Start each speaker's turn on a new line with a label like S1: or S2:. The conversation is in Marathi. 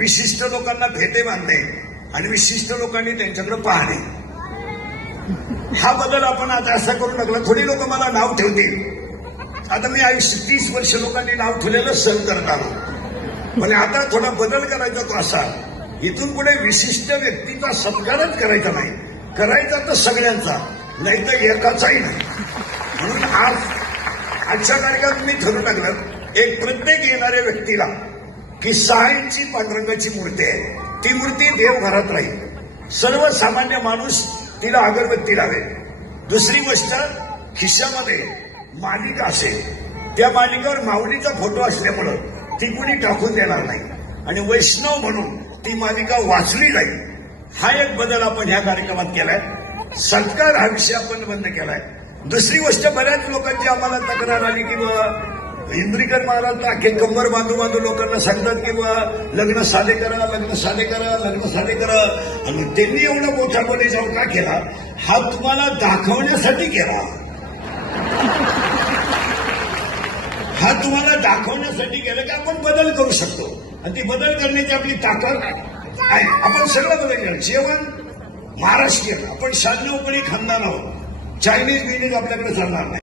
S1: विशिष्ट लोकांना भेटे बांधणे आणि विशिष्ट लोकांनी त्यांच्याकडे पाहणे. हा बदल आपण आता असा करू लागला थोडी लोक मला नाव ठेवतील. आता मी आयुष्य तीस वर्ष लोकांनी नाव ठेवलेलं सहन करत आलो म्हणजे आता थोडा बदल करायचा तो असा इथून पुढे विशिष्ट व्यक्तीचा सत्कारच करायचा नाही. करायचा तर सगळ्यांचा नाही तर एकाचाही नाही. म्हणून आज आजच्या कार्यक्रमात मी ठरू लागलं एक प्रत्येक येणाऱ्या व्यक्तीला की सहा पांडुरंगाची मूर्ती आहे. ती मूर्ती देवघरात राहील. सर्वसामान्य माणूस तिला अगरबत्ती लावेल. दुसरी गोष्ट खिशामध्ये मालिका असेल. त्या मालिकेवर माऊलीचा फोटो असल्यामुळं ती कुणी टाकून देणार नाही. आणि वैष्णव म्हणून ती मालिका वाचली जाईल. हा एक बदल आपण ह्या कार्यक्रमात केलाय. सत्कार हा विषय आपण बंद केलाय. दुसरी गोष्ट बऱ्याच लोकांची आम्हाला तक्रार आली की बुवा इंद्रीकर महाराज अख्खे कंबर बांधू बांधू लोकांना सांगतात की बा लग्न साधे करा लग्न साधे करा लग्न साधे करा. आणि त्यांनी एवढा मोठा बोली जाऊन का केला हा तुम्हाला दाखवण्यासाठी केला. हा तुम्हाला दाखवण्यासाठी केला की आपण बदल करू शकतो. आणि ती बदल करण्याची आपली ताकद आहे. आपण सगळं बदल केलं जेवण महाराष्ट्रीयन. आपण शान्नवपणी खानदार आहोत. चायनीज बिनीज आपल्याकडे चालणार नाही.